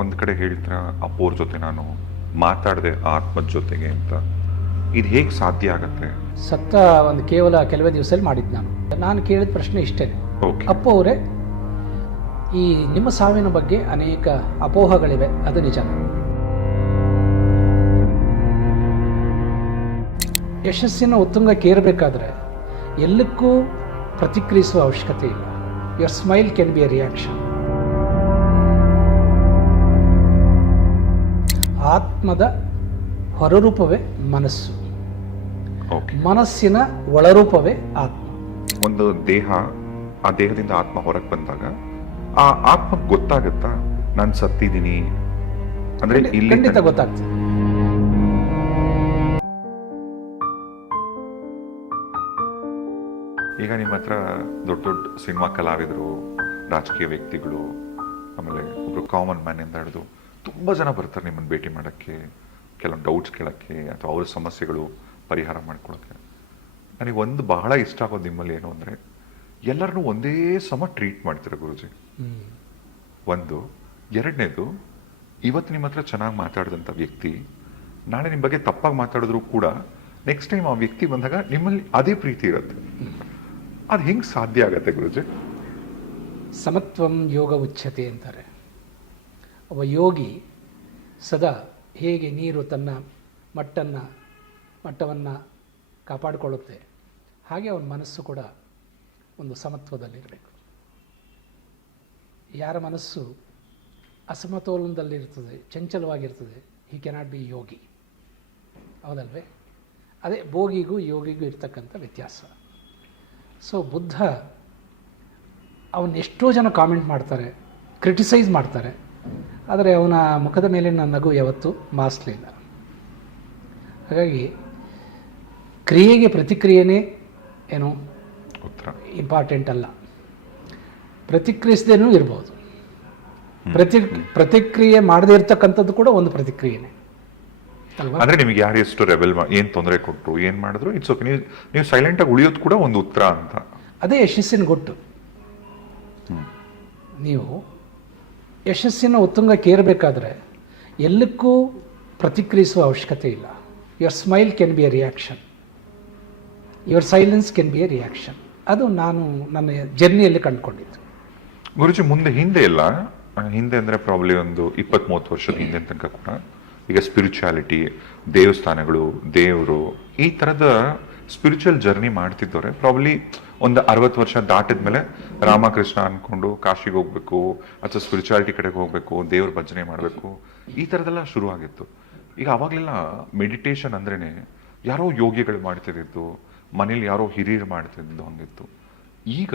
ಒಂದು ಕಡೆ ಹೇಳ್ತೀರಾ ಅಪ್ಪೋರ್ ಜೊತೆ ನಾನು ಮಾತಾಡಿದೆ ಆತ್ಮದ ಜೊತೆಗೆ ಅಂತ, ಇದು ಹೇಗೆ ಸಾಧ್ಯ ಆಗತ್ತೆ? ಸತ್ತ ಒಂದು ಕೇವಲ ಕೆಲವೇ ದಿವಸದಲ್ಲಿ ಮಾಡಿದ್ದು ನಾನು ಕೇಳಿದ ಪ್ರಶ್ನೆ ಇಷ್ಟೇ. ಓಕೆ. ಅಪ್ಪ ಅವರೇ, ಈ ನಿಮ್ಮ ಸಾವಿನ ಬಗ್ಗೆ ಅನೇಕ ಅಪೋಹಗಳಿವೆ, ಅದು ನಿಜ. ಯಶಸ್ಸಿನ ಉತ್ತುಂಗಕ್ಕೇರಬೇಕಾದ್ರೆ ಎಲ್ಲಕ್ಕೂ ಪ್ರತಿಕ್ರಿಯಿಸುವ ಅವಶ್ಯಕತೆ ಇಲ್ಲ. Your smile can be A reaction. ಆತ್ಮದ ಹೊರರೂಪವೇ ಮನಸ್ಸು, ಮನಸ್ಸಿನ ಒಳರೂಪವೇ ಆತ್ಮ. ಒಂದು ದೇಹ, ಆ ದೇಹದಿಂದ ಆತ್ಮ ಹೊರಗೆ ಬಂದಾಗ ಆ ಆತ್ಮ ಗೊತ್ತಾಗತ್ತಾ ನಾನು ಸತ್ತಿದ್ದೀನಿ ಅಂದ್ರೆ? ಇಲ್ಲಿ ಖಂಡಿತ ಗೊತ್ತಾಗ್ತದೆ. ಈಗ ನಿಮ್ಮ ಹತ್ರ ದೊಡ್ಡ ದೊಡ್ಡ ಸಿನಿಮಾ ಕಲಾವಿದರು, ರಾಜಕೀಯ ವ್ಯಕ್ತಿಗಳು, ಆಮೇಲೆ ಒಬ್ರು ಕಾಮನ್ ಮ್ಯಾನ್ ಇಂದ ಹಿಡಿದು ತುಂಬ ಜನ ಬರ್ತಾರೆ ನಿಮ್ಮನ್ನು ಭೇಟಿ ಮಾಡೋಕ್ಕೆ, ಕೆಲವೊಂದು ಡೌಟ್ಸ್ ಕೇಳೋಕ್ಕೆ ಅಥವಾ ಅವ್ರ ಸಮಸ್ಯೆಗಳು ಪರಿಹಾರ ಮಾಡ್ಕೊಳಕ್ಕೆ. ನನಗೆ ಒಂದು ಬಹಳ ಇಷ್ಟ ಆಗೋದು ನಿಮ್ಮಲ್ಲಿ ಏನು ಅಂದರೆ, ಎಲ್ಲರನ್ನೂ ಒಂದೇ ಸಮ ಟ್ರೀಟ್ ಮಾಡ್ತೀರ ಗುರುಜಿ. ಒಂದು. ಎರಡನೇದು, ಇವತ್ತು ನಿಮ್ಮ ಹತ್ರ ಚೆನ್ನಾಗಿ ಮಾತಾಡಿದಂಥ ವ್ಯಕ್ತಿ ನಾಳೆ ನಿಮ್ಮ ಬಗ್ಗೆ ತಪ್ಪಾಗಿ ಮಾತಾಡಿದ್ರು ಕೂಡ ನೆಕ್ಸ್ಟ್ ಟೈಮ್ ಆ ವ್ಯಕ್ತಿ ಬಂದಾಗ ನಿಮ್ಮಲ್ಲಿ ಅದೇ ಪ್ರೀತಿ ಇರುತ್ತೆ. ಅದು ಹೆಂಗೆ ಸಾಧ್ಯ ಆಗತ್ತೆ ಗುರುಜಿ? ಸಮತ್ವಂ ಯೋಗ ಉಚ್ಯತೆ ಅಂತಾರೆ. ಒಬ್ಬ ಯೋಗಿ ಸದಾ ಹೇಗೆ ನೀರು ತನ್ನ ಮಟ್ಟವನ್ನು ಕಾಪಾಡಿಕೊಳ್ಳುತ್ತೆ, ಹಾಗೆ ಅವನ ಮನಸ್ಸು ಕೂಡ ಒಂದು ಸಮತ್ವದಲ್ಲಿರಬೇಕು. ಯಾರ ಮನಸ್ಸು ಅಸಮತೋಲನದಲ್ಲಿರ್ತದೆ, ಚಂಚಲವಾಗಿರ್ತದೆ, ಹಿ ಕೆನಾಟ್ ಬಿ ಯೋಗಿ. ಹೌದಲ್ವೇ? ಅದೇ ಭೋಗಿಗೂ ಯೋಗಿಗೂ ಇರ್ತಕ್ಕಂಥ ವ್ಯತ್ಯಾಸ. ಸೊ ಬುದ್ಧ ಎಷ್ಟೋ ಜನ ಕಾಮೆಂಟ್ ಮಾಡ್ತಾರೆ, ಕ್ರಿಟಿಸೈಸ್ ಮಾಡ್ತಾರೆ, ಆದರೆ ಅವನ ಮುಖದ ಮೇಲಿನ ನಗು ಯಾವತ್ತೂ ಮಾಸಲಿಲ್ಲ. ಹಾಗಾಗಿ ಕ್ರಿಯೆಗೆ ಪ್ರತಿಕ್ರಿಯೆನೇ ಏನು ಇಂಪಾರ್ಟೆಂಟ್ ಅಲ್ಲ, ಪ್ರತಿಕ್ರಿಯಿಸದೇನೂ ಇರ್ಬೋದು. ಪ್ರತಿಕ್ರಿಯೆ ಮಾಡದೇ ಇರ್ತಕ್ಕಂಥದ್ದು ಕೂಡ ಒಂದು ಪ್ರತಿಕ್ರಿಯೆನೇ ಅಲ್ವಾ? ಅಂದ್ರೆ ನಿಮ್ಗೆ ಯಾರು ಎಷ್ಟು ರೆಬೆಲ್ ಏನ್ ತೊಂದರೆ ಕೊಟ್ಟರು, ಏನ್ ಮಾಡಿದ್ರು, ಇಟ್ಸ್ ಓಕೆ, ನೀವು ಸೈಲೆಂಟ್ ಆಗಿ ಉಳಿಯೋದು ಕೂಡ ಒಂದು ಉತ್ತರ ಅಂತ. ಅದೇ ಯಶಸ್ಸಿನ ಗುಟ್ಟು. ನೀವು ಯಶಸ್ಸಿನ ಉತ್ತುಂಗಕ್ಕೇರಬೇಕಾದ್ರೆ ಎಲ್ಲಕ್ಕೂ ಪ್ರತಿಕ್ರಿಯಿಸುವ ಅವಶ್ಯಕತೆ ಇಲ್ಲ. Your smile can be A reaction, your silence can be A reaction. ಅದು ನಾನು ನನ್ನ ಜರ್ನಿಯಲ್ಲಿ ಕಂಡುಕೊಂಡಿದ್ದು. ಗುರುಜಿ, ಹಿಂದೆ ಎಲ್ಲ ಹಿಂದೆ ಅಂದ್ರೆ ಪ್ರಾಬ್ಲಿ ಒಂದು 20-30 ವರ್ಷದ ಹಿಂದೆ ತನಕ ಕೂಡ ಈಗ ಸ್ಪಿರಿಚುಯಾಲಿಟಿ, ದೇವಸ್ಥಾನಗಳು, ದೇವರು, ಈ ಥರದ ಸ್ಪಿರಿಚುವಲ್ ಜರ್ನಿ ಮಾಡ್ತಿದ್ದವ್ರೆ ಪ್ರಾಬ್ಲಿ ಒಂದು 60 ವರ್ಷ ದಾಟಿದ ಮೇಲೆ ರಾಮಕೃಷ್ಣ ಅನ್ಕೊಂಡು ಕಾಶಿಗೆ ಹೋಗ್ಬೇಕು ಅಥವಾ ಸ್ಪಿರಿಚುಯಾಲಿಟಿ ಕಡೆಗೆ ಹೋಗ್ಬೇಕು, ದೇವ್ರ ಭಜನೆ ಮಾಡಬೇಕು, ಈ ಥರದೆಲ್ಲ ಶುರು ಆಗಿತ್ತು. ಈಗ ಅವಾಗಲೆಲ್ಲ ಮೆಡಿಟೇಷನ್ ಅಂದ್ರೇನೆ ಯಾರೋ ಯೋಗಿಗಳು ಮಾಡ್ತಿದ್ದು, ಮನೇಲಿ ಯಾರೋ ಹಿರಿಯರು ಮಾಡ್ತಿದ್ದು ಹಂಗಿತ್ತು. ಈಗ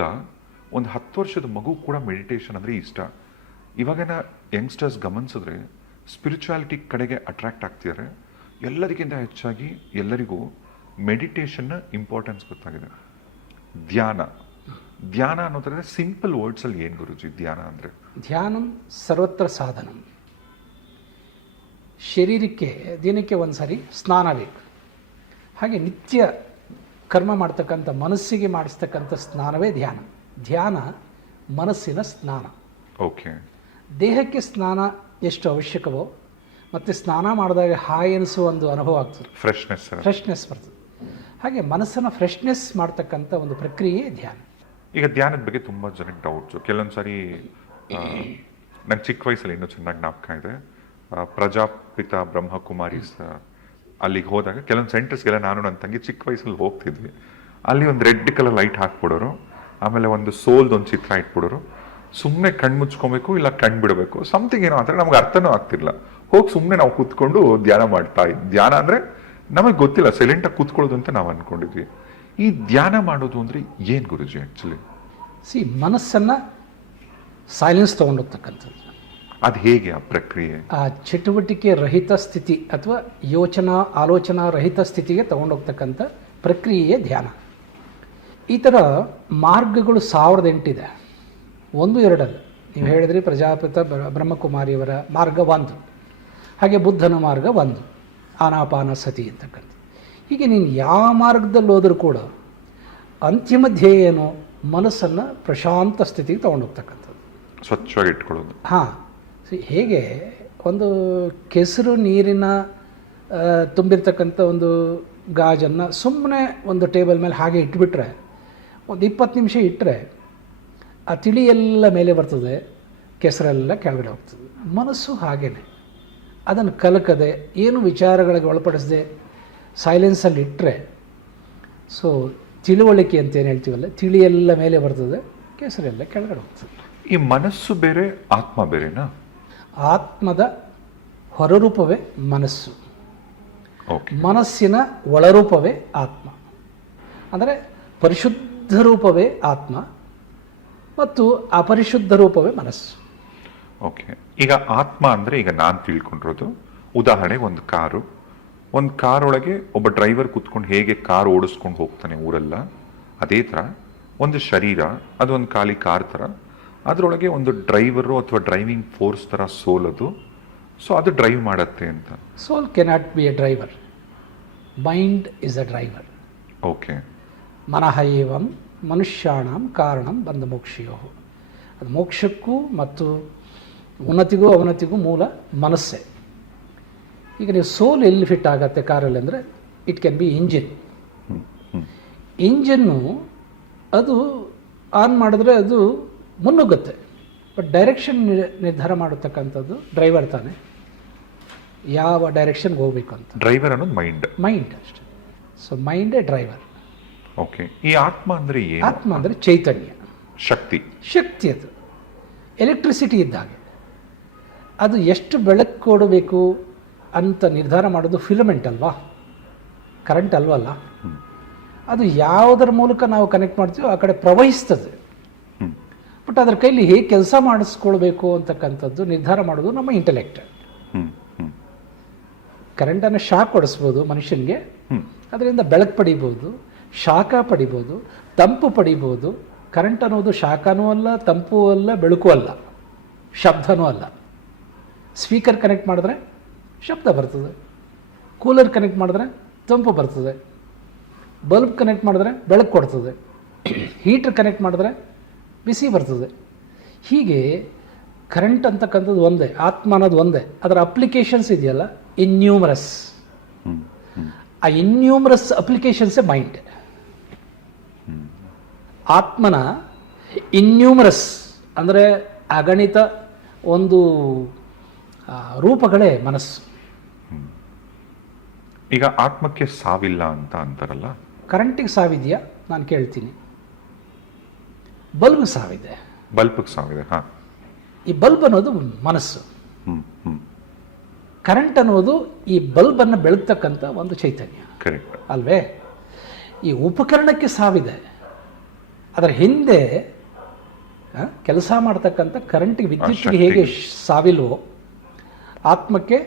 ಒಂದು 10 ವರ್ಷದ ಮಗು ಕೂಡ ಮೆಡಿಟೇಷನ್ ಅಂದ್ರೆ ಇಷ್ಟ. ಇವಾಗಿನ ಯಂಗ್ಸ್ಟರ್ಸ್ ಗಮನಿಸಿದ್ರೆ ಸ್ಪಿರಿಚುಯಾಲಿಟಿ ಕಡೆಗೆ ಅಟ್ರಾಕ್ಟ್ ಆಗ್ತಿದ್ದಾರೆ. ಎಲ್ಲದಕ್ಕಿಂತ ಹೆಚ್ಚಾಗಿ ಎಲ್ಲರಿಗೂ ಮೆಡಿಟೇಷನ್ನ ಇಂಪಾರ್ಟೆನ್ಸ್ ಗೊತ್ತಾಗಿದೆ. ಧ್ಯಾನ ಅನ್ನೋದ್ರೆ ಸಿಂಪಲ್ ವರ್ಡ್ಸ್ ಅಲ್ಲಿ ಏನು ಗುರುಜಿ ಧ್ಯಾನ ಅಂದ್ರೆ? ಧ್ಯಾನಂ ಸರ್ವತ್ರ ಸಾಧನಂ. ಶರೀರಕ್ಕೆ ದಿನಕ್ಕೆ ಒಂದ್ಸರಿ ಸ್ನಾನ ಬೇಕು. ಹಾಗೆ ನಿತ್ಯ ಕರ್ಮ ಮಾಡ್ತಕ್ಕಂಥ ಮನಸ್ಸಿಗೆ ಮಾಡಿಸ್ತಕ್ಕಂಥ ಸ್ನಾನವೇ ಧ್ಯಾನ. ಧ್ಯಾನ ಮನಸ್ಸಿನ ಸ್ನಾನ. ಓಕೆ. ದೇಹಕ್ಕೆ ಸ್ನಾನ ಎಷ್ಟು ಅವಶ್ಯಕವೋ, ಮತ್ತು ಸ್ನಾನ ಮಾಡಿದಾಗ ಹಾಯ್ ಅನಿಸುವ ಒಂದು ಅನುಭವ ಆಗ್ತದೆ, ಫ್ರೆಶ್ನೆಸ್ ಬರ್ತದೆ. ಹಾಗೆ ಮನಸ್ಸನ್ನು ಫ್ರೆಶ್ನೆಸ್ ಮಾಡ್ತಕ್ಕಂಥ ಒಂದು ಪ್ರಕ್ರಿಯೆ ಧ್ಯಾನ. ಈಗ ಧ್ಯಾನದ ಬಗ್ಗೆ ತುಂಬ ಜನಕ್ಕೆ ಡೌಟ್ಸು. ಕೆಲವೊಂದು ಸಾರಿ ನಂಗೆ ಚಿಕ್ಕ ವಯಸ್ಸಲ್ಲಿ ಇನ್ನೂ ಚೆನ್ನಾಗಿ ಜ್ಞಾಪಕ ಇದೆ, ಪ್ರಜಾಪಿತ ಬ್ರಹ್ಮಕುಮಾರೀಸ್ ಅಲ್ಲಿಗೆ ಹೋದಾಗ ಕೆಲವೊಂದು ಸೆಂಟರ್ಸ್ಗೆಲ್ಲ ನಾನು ನನ್ನ ತಂಗಿ ಚಿಕ್ಕ ವಯಸ್ಸಲ್ಲಿ ಹೋಗ್ತಿದ್ವಿ. ಅಲ್ಲಿ ಒಂದು ರೆಡ್ ಕಲರ್ ಲೈಟ್ ಹಾಕ್ಬಿಡೋರು, ಆಮೇಲೆ ಒಂದು ಸೋಲ್ದೊಂದು ಚಿತ್ರ ಇಟ್ಬಿಡೋರು, ಸುಮ್ಮನೆ ಕಣ್ಣು ಮುಚ್ಕೊಬೇಕು ಇಲ್ಲ ಕಣ್ಣು ಬಿಡಬೇಕು, ಸಮಥಿಂಗ್ ಏನೋ ಅಂತಾರೆ. ನಮ್ಗೆ ಅರ್ಥನೂ ಆಗ್ತಿರ್ಲಿಲ್ಲ. ಹೋಗಿ ಸುಮ್ಮನೆ ನಾವು ಕೂತ್ಕೊಂಡು ಧ್ಯಾನ ಮಾಡ್ತಾ ಇದ್ವಿ. ಧ್ಯಾನ ಅಂದರೆ ನಮಗೆ ಗೊತ್ತಿಲ್ಲ, ಸೈಲೆಂಟಾಗಿ ಕೂತ್ಕೊಳ್ಳೋದು ಅಂತ ನಾವು ಅಂದ್ಕೊಂಡಿದ್ವಿ. ಈ ಧ್ಯಾನ ಮಾಡೋದು ಅಂದರೆ ಏನು ಗುರುಜಿ ಆ್ಯಕ್ಚುಲಿ? ಮನಸ್ಸನ್ನು ಸೈಲೆನ್ಸ್ ತೊಗೊಂಡೋಗ್ತಕ್ಕಂಥದ್ದು. ಅದು ಹೇಗೆ ಆ ಪ್ರಕ್ರಿಯೆ? ಆ ಚಟುವಟಿಕೆ ರಹಿತ ಸ್ಥಿತಿ ಅಥವಾ ಆಲೋಚನಾ ರಹಿತ ಸ್ಥಿತಿಗೆ ತಗೊಂಡೋಗ್ತಕ್ಕಂಥ ಪ್ರಕ್ರಿಯೆಯೇ ಧ್ಯಾನ. ಈ ಥರ ಮಾರ್ಗಗಳು 1008 ಇದೆ, 1-2 ಅಲ್ಲ. ನೀವು ಹೇಳಿದ್ರಿ ಪ್ರಜಾಪಿತ ಬ್ರಹ್ಮಕುಮಾರಿಯವರ ಮಾರ್ಗ 1, ಹಾಗೆ ಬುದ್ಧನ ಮಾರ್ಗ 1, ಆನಾಪಾನ ಸತಿ ಅಂತಕ್ಕಂಥ. ಹೀಗೆ ನೀನು ಯಾವ ಮಾರ್ಗದಲ್ಲಿ ಹೋದರೂ ಕೂಡ ಅಂತಿಮ ಧ್ಯೇಯ ಏನು? ಮನಸ್ಸನ್ನು ಪ್ರಶಾಂತ ಸ್ಥಿತಿಗೆ ತೊಗೊಂಡೋಗ್ತಕ್ಕಂಥದ್ದು, ಸ್ವಚ್ಛವಾಗಿ ಇಟ್ಕೊಳ್ಳೋದು. ಹಾಂ, ಹೇಗೆ ಒಂದು ಕೆಸರು ನೀರಿನ ತುಂಬಿರ್ತಕ್ಕಂಥ ಒಂದು ಗಾಜನ್ನು ಸುಮ್ಮನೆ ಒಂದು ಟೇಬಲ್ ಮೇಲೆ ಹಾಗೆ ಇಟ್ಬಿಟ್ರೆ ಒಂದು 20 ನಿಮಿಷ ಇಟ್ಟರೆ ಆ ತಿಳಿ ಎಲ್ಲ ಮೇಲೆ ಬರ್ತದೆ, ಕೆಸರೆಲ್ಲ ಕೆಳಗಡೆ ಹೋಗ್ತದೆ. ಮನಸ್ಸು ಹಾಗೇನೆ, ಅದನ್ನು ಕಲಕದೆ ಏನು ವಿಚಾರಗಳಿಗೆ ಒಳಪಡಿಸದೆ ಸೈಲೆನ್ಸಲ್ಲಿ ಇಟ್ಟರೆ, ಸೊ ತಿಳುವಳಿಕೆ ಅಂತ ಏನು ಹೇಳ್ತೀವಲ್ಲ, ತಿಳಿಯೆಲ್ಲ ಮೇಲೆ ಬರ್ತದೆ, ಕೆಸರೆಲ್ಲ ಕೆಳಗಡೆ ಹೋಗ್ತದೆ. ಈ ಮನಸ್ಸು ಬೇರೆ ಆತ್ಮ ಬೇರೆನಾ? ಆತ್ಮದ ಹೊರರೂಪವೇ ಮನಸ್ಸು, ಓಕೆ. ಮನಸ್ಸಿನ ಒಳರೂಪವೇ ಆತ್ಮ. ಅಂದರೆ ಪರಿಶುದ್ಧ ರೂಪವೇ ಆತ್ಮ ಮತ್ತು ಅಪರಿಶುದ್ಧ ರೂಪವೇ ಮನಸ್ಸು. ಓಕೆ. ಈಗ ಆತ್ಮ ಅಂದರೆ ಈಗ ನಾನು ತಿಳ್ಕೊಂಡಿರೋದು, ಉದಾಹರಣೆಗೆ ಒಂದು ಕಾರ್ ಒಳಗೆ ಒಬ್ಬ ಡ್ರೈವರ್ ಕೂತ್ಕೊಂಡು ಹೇಗೆ ಕಾರ್ ಓಡಿಸ್ಕೊಂಡು ಹೋಗ್ತಾನೆ ಊರೆಲ್ಲ, ಅದೇ ಥರ ಒಂದು ಶರೀರ, ಅದು ಒಂದು ಖಾಲಿ ಕಾರ್ ಥರ, ಅದರೊಳಗೆ ಒಂದು ಡ್ರೈವರು ಅಥವಾ ಡ್ರೈವಿಂಗ್ ಫೋರ್ಸ್ ಥರ ಸೋಲ್ ಅದು, ಸೊ ಅದು ಡ್ರೈವ್ ಮಾಡತ್ತೆ ಅಂತ. Soul cannot be a driver, mind is a driver. Okay. ಮನಃ ಏವಂ ಮನುಷ್ಯಾಣಂ ಕಾರಣಂ ಬಂಧ ಮೋಕ್ಷಿಯೋ. ಅದು ಮೋಕ್ಷಕ್ಕೂ ಮತ್ತು ಉನ್ನತಿಗೂ ಅವನತಿಗೂ ಮೂಲ ಮನಸ್ಸೇ. ಈಗ ನೀವು ಸೋಲ್ ಎಲ್ಲಿ ಫಿಟ್ ಆಗತ್ತೆ ಕಾರಲ್ಲಿ ಅಂದರೆ, it can be engine. Engine ಅದು ಆನ್ ಮಾಡಿದ್ರೆ ಅದು ಮುನ್ನುಗ್ಗುತ್ತೆ, ಬಟ್ ಡೈರೆಕ್ಷನ್ ನಿರ್ಧಾರ ಮಾಡತಕ್ಕಂಥದ್ದು ಡ್ರೈವರ್ ತಾನೆ, ಯಾವ ಡೈರೆಕ್ಷನ್ಗೆ ಹೋಗಬೇಕು ಅಂತ. ಡ್ರೈವರ್ ಅನ್ನೋದು ಮೈಂಡ್ ಅಷ್ಟೇ. ಸೊ ಮೈಂಡೇ ಡ್ರೈವರ್. ಓಕೆ. ಈ ಆತ್ಮ ಅಂದರೆ ಏನು? ಆತ್ಮ ಅಂದರೆ ಚೈತನ್ಯ, ಶಕ್ತಿ. ಅದು ಎಲೆಕ್ಟ್ರಿಸಿಟಿ ಇದ್ದಾಗೆ. ಅದು ಎಷ್ಟು ಬೆಳಕು ಕೊಡಬೇಕು ಅಂತ ನಿರ್ಧಾರ ಮಾಡೋದು ಫಿಲಮೆಂಟ್ ಅಲ್ವಾ, ಕರೆಂಟ್ ಅಲ್ವಲ್ಲ. ಅದು ಯಾವುದರ ಮೂಲಕ ನಾವು ಕನೆಕ್ಟ್ ಮಾಡ್ತೀವೋ ಆ ಕಡೆ ಪ್ರವಹಿಸ್ತದೆ. ಬಟ್ ಅದರ ಕೈಲಿ ಹೇಗೆ ಕೆಲಸ ಮಾಡಿಸ್ಕೊಳ್ಬೇಕು ಅಂತಕ್ಕಂಥದ್ದು ನಿರ್ಧಾರ ಮಾಡೋದು ನಮ್ಮ ಇಂಟೆಲೆಕ್ಟ್. ಕರೆಂಟನ್ನು ಶಾಕ್ ಹೊಡಿಸ್ಬೋದು ಮನುಷ್ಯನಿಗೆ, ಅದರಿಂದ ಬೆಳಕು ಪಡಿಬೋದು, ಶಾಖ ಪಡಿಬೋದು, ತಂಪು ಪಡಿಬೋದು. ಕರೆಂಟ್ ಅನ್ನೋದು ಶಾಖನೂ ಅಲ್ಲ, ತಂಪು ಅಲ್ಲ, ಬೆಳಕು ಅಲ್ಲ, ಶಬ್ದನೂ ಅಲ್ಲ. ಸ್ಪೀಕರ್ ಕನೆಕ್ಟ್ ಮಾಡಿದ್ರೆ ಶಬ್ದ ಬರ್ತದೆ, ಕೂಲರ್ ಕನೆಕ್ಟ್ ಮಾಡಿದ್ರೆ ತಂಪು ಬರ್ತದೆ, ಬಲ್ಬ್ ಕನೆಕ್ಟ್ ಮಾಡಿದ್ರೆ ಬೆಳಕು ಕೊಡ್ತದೆ, ಹೀಟರ್ ಕನೆಕ್ಟ್ ಮಾಡಿದ್ರೆ ಬಿಸಿ ಬರ್ತದೆ. ಹೀಗೆ ಕರೆಂಟ್ ಅಂತಕ್ಕಂಥದ್ದು ಒಂದೇ, ಆತ್ಮ ಅನ್ನೋದು ಒಂದೇ. ಅದರ ಅಪ್ಲಿಕೇಶನ್ಸ್ ಇದೆಯಲ್ಲ ಇನ್ಯೂಮರಸ್. ಆ ಇನ್ಯೂಮರಸ್ ಅಪ್ಲಿಕೇಶನ್ಸೇ ಮೈಂಡ್. ಆತ್ಮನ ಇನ್ಯೂಮರಸ್ ಅಂದರೆ ಅಗಣಿತ ಒಂದು ರೂಪಗಳೇ ಮನಸ್ಸು. ಈಗ ಆತ್ಮಕ್ಕೆ ಸಾವಿಲ್ಲ ಅಂತ ಅಂತಾರಲ್ಲ, ಕರೆಂಟಿಗೆ ಸಾವಿದೆಯಾ ನಾನು ಕೇಳ್ತೀನಿ. ಬಲ್ಬ್ಗೆ ಸಾವಿದೆ. ಬಲ್ಬ್ಗೆ ಸಾವಿದೆ. ಹಾಂ. ಈ ಬಲ್ಬ್ ಅನ್ನೋದು ಮನಸ್ಸು. ಕರೆಂಟ್ ಅನ್ನೋದು ಈ ಬಲ್ಬನ್ನು ಬೆಳಗ್ತಕ್ಕಂಥ ಒಂದು ಚೈತನ್ಯ. ಕರೆಕ್ಟ್ ಅಲ್ವೇ? ಈ ಉಪಕರಣಕ್ಕೆ ಸಾವಿದೆ, ಅದರ ಹಿಂದೆ ಕೆಲಸ ಮಾಡ್ತಕ್ಕಂಥ ಕರೆಂಟಿಗೆ, ವಿದ್ಯುತ್ಗೆ ಹೇಗೆ ಸಾವಿಲ್ವೋ ಆತ್ಮಕ್ಕೆ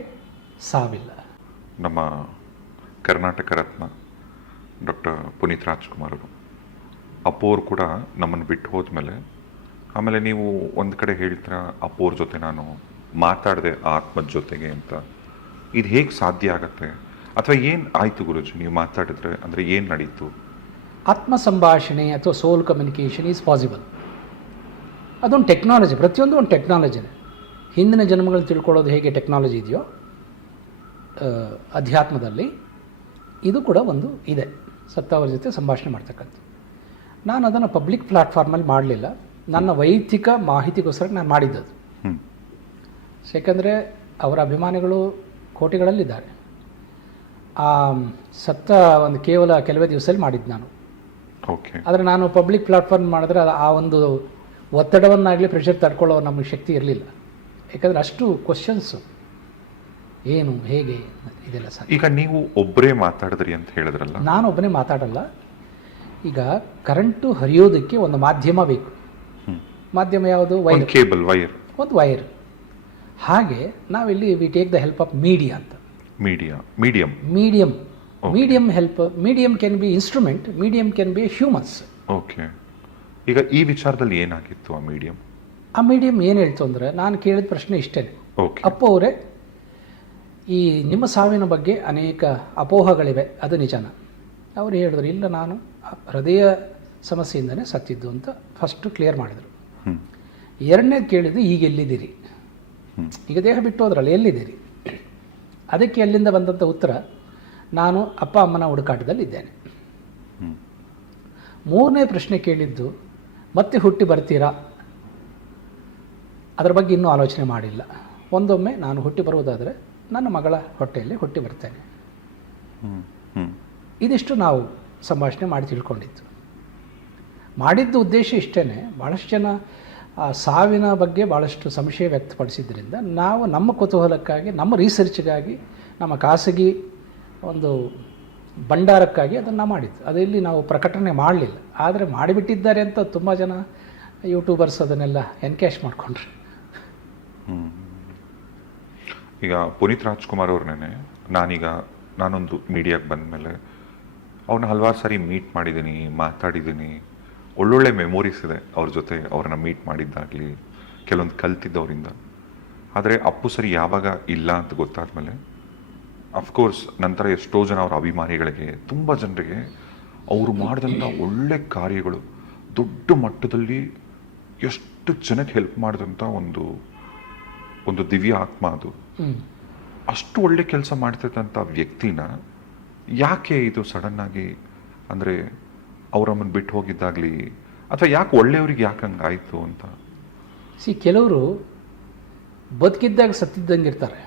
ಸಾವಿಲ್ಲ. ನಮ್ಮ ಕರ್ನಾಟಕ ರತ್ನ ಡಾಕ್ಟರ್ ಪುನೀತ್ ರಾಜ್ಕುಮಾರ್ ಅವರು, ಅಪ್ಪೋರು ಕೂಡ ನಮ್ಮನ್ನು ಬಿಟ್ಟು ಹೋದ್ಮೇಲೆ, ಆಮೇಲೆ ನೀವು ಒಂದು ಕಡೆ ಹೇಳ್ತೀರ ಅಪ್ಪೋರ ಜೊತೆ ನಾನು ಮಾತಾಡಿದೆ ಆತ್ಮದ ಜೊತೆಗೆ ಅಂತ. ಇದು ಹೇಗೆ ಸಾಧ್ಯ ಆಗತ್ತೆ, ಅಥವಾ ಏನು ಆಯಿತು ಗುರುಜಿ ನೀವು ಮಾತಾಡಿದ್ರೆ, ಅಂದರೆ ಏನು ನಡೀತು? ಆತ್ಮ ಸಂಭಾಷಣೆ ಅಥವಾ ಸೋಲ್ ಕಮ್ಯುನಿಕೇಷನ್ ಈಸ್ ಪಾಸಿಬಲ್. ಅದೊಂದು ಟೆಕ್ನಾಲಜಿ, ಪ್ರತಿಯೊಂದು ಒಂದು ಟೆಕ್ನಾಲಜಿನೇ. ಹಿಂದಿನ ಜನ್ಮಗಳು ತಿಳ್ಕೊಳ್ಳೋದು ಹೇಗೆ ಟೆಕ್ನಾಲಜಿ ಇದೆಯೋ ಅಧ್ಯಾತ್ಮದಲ್ಲಿ, ಇದು ಕೂಡ ಒಂದು ಇದೆ, ಸತ್ತವರ ಜೊತೆ ಸಂಭಾಷಣೆ ಮಾಡ್ತಕ್ಕಂಥ. ನಾನು ಅದನ್ನು ಪಬ್ಲಿಕ್ ಪ್ಲ್ಯಾಟ್ಫಾರ್ಮಲ್ಲಿ ಮಾಡಲಿಲ್ಲ, ನನ್ನ ವೈಯಕ್ತಿಕ ಮಾಹಿತಿಗೋಸ್ಕರ ನಾನು ಮಾಡಿದ್ದದು. ಯಾಕಂದರೆ ಅವರ ಅಭಿಮಾನಿಗಳು ಕೋಟಿಗಳಲ್ಲಿದ್ದಾರೆ. ಆ ಸತ್ತ ಒಂದು ಕೇವಲ ಕೆಲವೇ ದಿವಸದಲ್ಲಿ ಮಾಡಿದ್ದು ನಾನು. ಓಕೆ. ಆದರೆ ನಾನು ಪಬ್ಲಿಕ್ ಪ್ಲ್ಯಾಟ್ಫಾರ್ಮ್ ಮಾಡಿದ್ರೆ ಆ ಒಂದು ಒತ್ತಡವನ್ನಾಗಲಿ ಪ್ರೆಷರ್ ತಡ್ಕೊಳ್ಳೋ ನಮಗೆ ಶಕ್ತಿ ಇರಲಿಲ್ಲ. ಯಾಕಂದರೆ ಅಷ್ಟು ಕ್ವಶನ್ಸು, ಏನು ಹೇಗೆ ಇದೆಲ್ಲ ಸರ್. ಈಗ ನೀವು ಒಬ್ಬರೇ ಮಾತಾಡಿದ್ರಿ ಅಂತ ಹೇಳಿದ್ರಲ್ಲ? ನಾನು ಒಬ್ಬನೇ ಮಾತಾಡಲ್ಲ. ಈಗ ಕರೆಂಟು ಹರಿಯೋದಕ್ಕೆ ಒಂದು ಮಾಧ್ಯಮ ಬೇಕು. ಮಾಧ್ಯಮ ಯಾವುದು? ವೈರ್, ಕೇಬಲ್ ವೈರ್, ಒಂದು ವೈರ್. ಹಾಗೆ ನಾವಿಲ್ಲಿ we take the help of media ಅಂತ. Medium help. Medium can be instrument, medium can be humans. Okay. ಈಗ ಈ ವಿಚಾರದಲ್ಲಿ ಏನಾಗಿತ್ತು ಆ ಮೀಡಿಯಂ? ಆ ಮೀಡಿಯಂ ಏನು ಹೇಳ್ತು ಅಂದರೆ, ನಾನು ಕೇಳಿದ ಪ್ರಶ್ನೆ ಇಷ್ಟೇ. ಅಪ್ಪ ಅವರೇ, ಈ ನಿಮ್ಮ ಸಾವಿನ ಬಗ್ಗೆ ಅನೇಕ ಅಪೋಹಗಳಿವೆ, ಅದು ನಿಜನಾ? ಅವರು ಹೇಳಿದ್ರು, ಇಲ್ಲ ನಾನು ಹೃದಯ ಸಮಸ್ಯೆಯಿಂದನೇ ಸತ್ತಿದ್ದು ಅಂತ ಫಸ್ಟು ಕ್ಲಿಯರ್ ಮಾಡಿದರು. ಎರಡನೇದು ಕೇಳಿದ್ದು, ಈಗ ಎಲ್ಲಿದ್ದೀರಿ? ಈಗ ದೇಹ ಬಿಟ್ಟು ಹೋದ್ರಲ್ಲ, ಎಲ್ಲಿದ್ದೀರಿ? ಅದಕ್ಕೆ ಅಲ್ಲಿಂದ ಬಂದಂಥ ಉತ್ತರ, ನಾನು ಅಪ್ಪ ಅಮ್ಮನ ಹುಡುಕಾಟದಲ್ಲಿದ್ದೇನೆ. ಮೂರನೇ ಪ್ರಶ್ನೆ ಕೇಳಿದ್ದು, ಮತ್ತೆ ಹುಟ್ಟಿ ಬರ್ತೀರಾ? ಅದರ ಬಗ್ಗೆ ಇನ್ನೂ ಆಲೋಚನೆ ಮಾಡಿಲ್ಲ. ಒಂದೊಮ್ಮೆ ನಾನು ಹುಟ್ಟಿ ಬರುವುದಾದರೆ ನನ್ನ ಮಗಳ ಹೊಟ್ಟೆಯಲ್ಲಿ ಹುಟ್ಟಿ ಬರ್ತೇನೆ. ಇದಿಷ್ಟು ನಾವು ಸಂಭಾಷಣೆ ಮಾಡಿ ತಿಳ್ಕೊಂಡಿದ್ದು. ಮಾಡಿದ್ದು ಉದ್ದೇಶ ಇಷ್ಟೇ. ಭಾಳಷ್ಟು ಜನ ಸಾವಿನ ಬಗ್ಗೆ ಭಾಳಷ್ಟು ಸಂಶಯ ವ್ಯಕ್ತಪಡಿಸಿದ್ದರಿಂದ ನಾವು ನಮ್ಮ ಕುತೂಹಲಕ್ಕಾಗಿ, ನಮ್ಮ ರಿಸರ್ಚ್ಗಾಗಿ, ನಮ್ಮ ಖಾಸಗಿ ಒಂದು ಭಂಡಾರಕ್ಕಾಗಿ ಅದನ್ನು ಮಾಡಿದ್ದು. ಅದರಲ್ಲಿ ನಾವು ಪ್ರಕಟಣೆ ಮಾಡಲಿಲ್ಲ. ಆದರೆ ಮಾಡಿಬಿಟ್ಟಿದ್ದಾರೆ ಅಂತ ತುಂಬ ಜನ ಯೂಟ್ಯೂಬರ್ಸ್ ಅದನ್ನೆಲ್ಲ ಎನ್ಕ್ಯಾಶ್ ಮಾಡಿಕೊಂಡ್ರು. ಈಗ ಪುನೀತ್ ರಾಜ್ಕುಮಾರ್ ಅವ್ರನ್ನೇ ನಾನೊಂದು ಮೀಡಿಯಾಗೆ ಬಂದಮೇಲೆ ಅವ್ರನ್ನ ಹಲವಾರು ಸಾರಿ ಮೀಟ್ ಮಾಡಿದ್ದೀನಿ, ಮಾತಾಡಿದ್ದೀನಿ. ಒಳ್ಳೊಳ್ಳೆ ಮೆಮೊರೀಸ್ ಇದೆ ಅವ್ರ ಜೊತೆ, ಅವ್ರನ್ನ ಮೀಟ್ ಮಾಡಿದ್ದಾಗಲಿ, ಕೆಲವೊಂದು ಕಲ್ತಿದ್ದವರಿಂದ. ಆದರೆ ಅಪ್ಪು ಸರಿ ಯಾವಾಗ ಇಲ್ಲ ಅಂತ ಗೊತ್ತಾದ್ಮೇಲೆ, ಅಫ್ಕೋರ್ಸ್ ನಂತರ ಎಷ್ಟೋ ಜನ ಅವರ ಅಭಿಮಾನಿಗಳಿಗೆ, ತುಂಬ ಜನರಿಗೆ ಅವರು ಮಾಡಿದಂಥ ಒಳ್ಳೆ ಕಾರ್ಯಗಳು, ದೊಡ್ಡ ಮಟ್ಟದಲ್ಲಿ ಎಷ್ಟು ಜನಕ್ಕೆ ಹೆಲ್ಪ್ ಮಾಡಿದಂಥ ಒಂದು ದಿವ್ಯ ಆತ್ಮ ಅದು. ಅಷ್ಟು ಒಳ್ಳೆ ಕೆಲಸ ಮಾಡ್ತಿದ್ದಂಥ ವ್ಯಕ್ತಿನ ಯಾಕೆ ಇದು ಸಡನ್ನಾಗಿ, ಅಂದರೆ ಅವರಮ್ಮನ್ನು ಬಿಟ್ಟು ಹೋಗಿದ್ದಾಗಲಿ, ಅಥವಾ ಯಾಕೆ ಒಳ್ಳೆಯವ್ರಿಗೆ ಯಾಕೆ ಹಂಗಾಯಿತು ಅಂತ? ಕೆಲವರು ಬದುಕಿದ್ದಾಗ ಸತ್ತಿದ್ದಂಗೆ ಇರ್ತಾರೆ.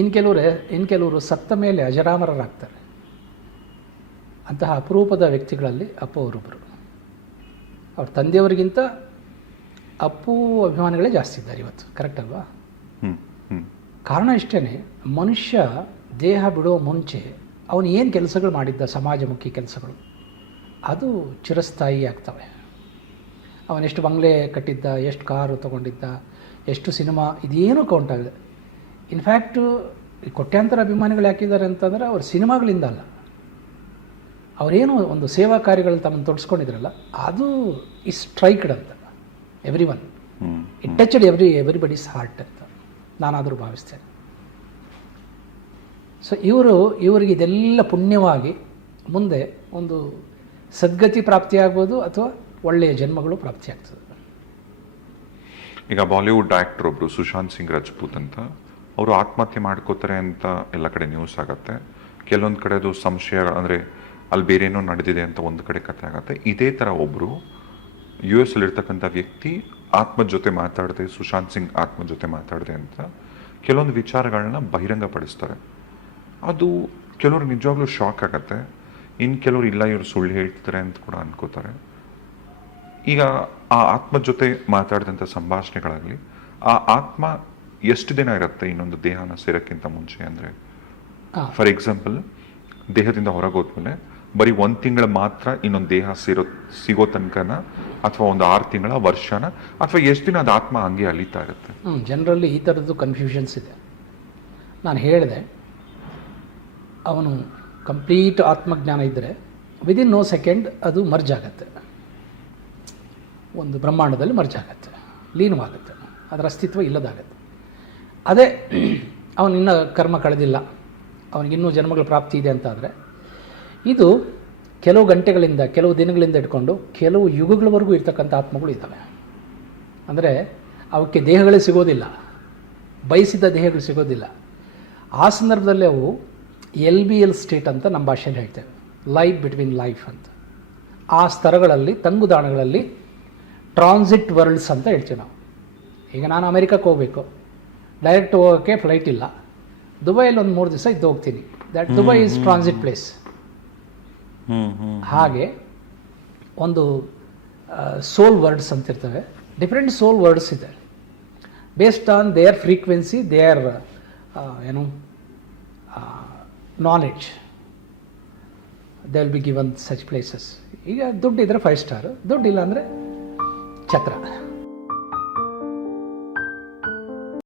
ಇನ್ನು ಕೆಲವರು ಸತ್ತ ಮೇಲೆ ಅಜರಾಮರರಾಗ್ತಾರೆ. ಅಂತಹ ಅಪರೂಪದ ವ್ಯಕ್ತಿಗಳಲ್ಲಿ ಅಪ್ಪು ಅವರೊಬ್ಬರು. ಅವ್ರ ತಂದೆಯವರಿಗಿಂತ ಅಪ್ಪು ಅಭಿಮಾನಿಗಳೇ ಜಾಸ್ತಿ ಇದ್ದಾರೆ ಇವತ್ತು. ಕರೆಕ್ಟ್ ಅಲ್ವಾ? ಕಾರಣ ಇಷ್ಟೇ, ಮನುಷ್ಯ ದೇಹ ಬಿಡುವ ಮುಂಚೆ ಅವನು ಏನು ಕೆಲಸಗಳು ಮಾಡಿದ್ದ, ಸಮಾಜಮುಖಿ ಕೆಲಸಗಳು, ಅದು ಚಿರಸ್ಥಾಯಿ ಆಗ್ತವೆ. ಅವನೆಷ್ಟು ಬಂಗ್ಲೆ ಕಟ್ಟಿದ್ದ, ಎಷ್ಟು ಕಾರು ತೊಗೊಂಡಿದ್ದ, ಎಷ್ಟು ಸಿನಿಮಾ, ಇದೇನೂ ಕೌಂಟ್ ಆಗಿದೆ. ಇನ್ಫ್ಯಾಕ್ಟು ಕೋಟ್ಯಾಂತರ ಅಭಿಮಾನಿಗಳು ಯಾಕಿದ್ದಾರೆ ಅಂತಂದರೆ ಅವ್ರ ಸಿನಿಮಾಗಳಿಂದ ಅಲ್ಲ, ಅವರೇನು ಒಂದು ಸೇವಾ ಕಾರ್ಯಗಳಲ್ಲಿ ತಮ್ಮನ್ನು ತೊಡಸ್ಕೊಂಡಿದ್ರಲ್ಲ, ಅದು ಈ ಸ್ಟ್ರೈಕ್ಡ್ ಅಂತ every one, it touched everybody's heart ಅಂತ ನಾನಾದರೂ ಭಾವಿಸ್ತೇನೆ. ಸೊ ಇವರಿಗೆ ಇದೆಲ್ಲ ಪುಣ್ಯವಾಗಿ ಮುಂದೆ ಒಂದು ಸದ್ಗತಿ ಪ್ರಾಪ್ತಿಯಾಗ್ಬೋದು, ಅಥವಾ ಒಳ್ಳೆಯ ಜನ್ಮಗಳು ಪ್ರಾಪ್ತಿಯಾಗ್ತದೆ. ಈಗ ಬಾಲಿವುಡ್ ಆ್ಯಕ್ಟರ್ ಒಬ್ಬರು ಸುಶಾಂತ್ ಸಿಂಗ್ ರಜಪೂತ್ ಅಂತ, ಅವರು ಆತ್ಮಹತ್ಯೆ ಮಾಡ್ಕೋತಾರೆ ಅಂತ ಎಲ್ಲ ಕಡೆ ನ್ಯೂಸ್ ಆಗುತ್ತೆ. ಕೆಲವೊಂದು ಕಡೆ ಅದು ಸಂಶಯ, ಅಂದರೆ ಅಲ್ಲಿ ಬೇರೆ ಏನೋ ನಡೆದಿದೆ ಅಂತ ಒಂದು ಕಡೆ ಕಥೆ ಆಗುತ್ತೆ. ಇದೇ ಥರ ಒಬ್ಬರು US ಅಲ್ಲಿರ್ತಕ್ಕಂಥ ವ್ಯಕ್ತಿ ಆತ್ಮದ ಜೊತೆ ಮಾತಾಡಿದೆ, ಸುಶಾಂತ್ ಸಿಂಗ್ ಆತ್ಮದ ಜೊತೆ ಮಾತಾಡಿದೆ ಅಂತ ಕೆಲವೊಂದು ವಿಚಾರಗಳನ್ನ ಬಹಿರಂಗಪಡಿಸ್ತಾರೆ. ಅದು ಕೆಲವರು ನಿಜವಾಗ್ಲೂ ಶಾಕ್ ಆಗತ್ತೆ. ಇನ್ನು ಕೆಲವರು ಇಲ್ಲ, ಇವರು ಸುಳ್ಳು ಹೇಳ್ತಿದ್ದಾರೆ ಅಂತ ಕೂಡ ಅನ್ಕೋತಾರೆ. ಈಗ ಆ ಆತ್ಮದ ಜೊತೆ ಮಾತಾಡಿದಂಥ ಸಂಭಾಷಣೆಗಳಾಗಲಿ, ಆ ಆತ್ಮ ಎಷ್ಟು ದಿನ ಇರುತ್ತೆ ಇನ್ನೊಂದು ದೇಹನ ಸೇರೋಕ್ಕಿಂತ ಮುಂಚೆ? ಅಂದರೆ ಫಾರ್ ಎಕ್ಸಾಂಪಲ್, ದೇಹದಿಂದ ಹೊರಗೆ ಹೋದ್ಮೇಲೆ ಬರೀ 1 ತಿಂಗಳು ಮಾತ್ರ ಇನ್ನೊಂದು ದೇಹ ಸಿಗೋ ತನಕನ, ಅಥವಾ ಒಂದು 6 ತಿಂಗಳ, ವರ್ಷನ, ಅಥವಾ ಎಷ್ಟು ದಿನ ಅದು ಆತ್ಮ ಹಂಗೆ ಅಲಿತಾ ಇರುತ್ತೆ? ಜನರಲ್ಲಿ ಈ ಥರದ್ದು ಕನ್ಫ್ಯೂಷನ್ಸ್ ಇದೆ. ನಾನು ಹೇಳಿದೆ, ಅವನು ಕಂಪ್ಲೀಟ್ ಆತ್ಮಜ್ಞಾನ ಇದ್ದರೆ ವಿದಿನ್ ನೋ ಸೆಕೆಂಡ್ ಅದು ಮರ್ಜ್ ಆಗುತ್ತೆ, ಒಂದು ಬ್ರಹ್ಮಾಂಡದಲ್ಲಿ ಮರ್ಜ್ ಆಗುತ್ತೆ, ಲೀನವಾಗುತ್ತೆ, ಅದರ ಅಸ್ತಿತ್ವ ಇಲ್ಲದಾಗತ್ತೆ. ಅದೇ ಅವನಿನ್ನ ಕರ್ಮ ಕಳೆದಿಲ್ಲ, ಅವನಿಗಿನ್ನೂ ಜನ್ಮಗಳ ಪ್ರಾಪ್ತಿ ಇದೆ ಅಂತಾದರೆ, ಇದು ಕೆಲವು ಗಂಟೆಗಳಿಂದ, ಕೆಲವು ದಿನಗಳಿಂದ ಇಟ್ಕೊಂಡು ಕೆಲವು ಯುಗಗಳವರೆಗೂ ಇರ್ತಕ್ಕಂಥ ಆತ್ಮಗಳು ಇದ್ದಾವೆ. ಅಂದರೆ ಅವಕ್ಕೆ ದೇಹಗಳೇ ಸಿಗೋದಿಲ್ಲ, ಬಯಸಿದ ದೇಹಗಳು ಸಿಗೋದಿಲ್ಲ. ಆ ಸಂದರ್ಭದಲ್ಲಿ ಅವು LBL ಸ್ಟೇಟ್ ಅಂತ ನಮ್ಮ ಭಾಷೆಯಲ್ಲಿ ಹೇಳ್ತೇವೆ, ಲೈಫ್ ಬಿಟ್ವೀನ್ ಲೈಫ್ ಅಂತ. ಆ ಸ್ತರಗಳಲ್ಲಿ, ತಂಗುದಾಣಗಳಲ್ಲಿ ಟ್ರಾನ್ಸಿಟ್ ವರ್ಲ್ಡ್ಸ್ ಅಂತ ಹೇಳ್ತೀವಿ ನಾವು. ಈಗ ನಾನು ಅಮೆರಿಕಕ್ಕೆ ಹೋಗಬೇಕು, ಡೈರೆಕ್ಟ್ ಹೋಗೋಕ್ಕೆ ಫ್ಲೈಟ್ ಇಲ್ಲ, ದುಬೈಯಲ್ಲಿ ಒಂದು 3 ದಿವಸ ಇದ್ದು ಹೋಗ್ತೀನಿ. That Dubai is transit place. ಹಾಗೆ ಒಂದು ಸೋಲ್ ವರ್ಡ್ಸ್ ಅಂತ ಇರ್ತವೆ, ಡಿಫ್ರೆಂಟ್ ಸೋಲ್ ವರ್ಡ್ಸ್ ಇದೆ. Based on their frequency, their knowledge, they will be given such places. ಈಗ ದುಡ್ಡಿದ್ರೆ 5 ಸ್ಟಾರ್, ದುಡ್ಡಿಲ್ಲ ಅಂದರೆ ಛತ್ರ.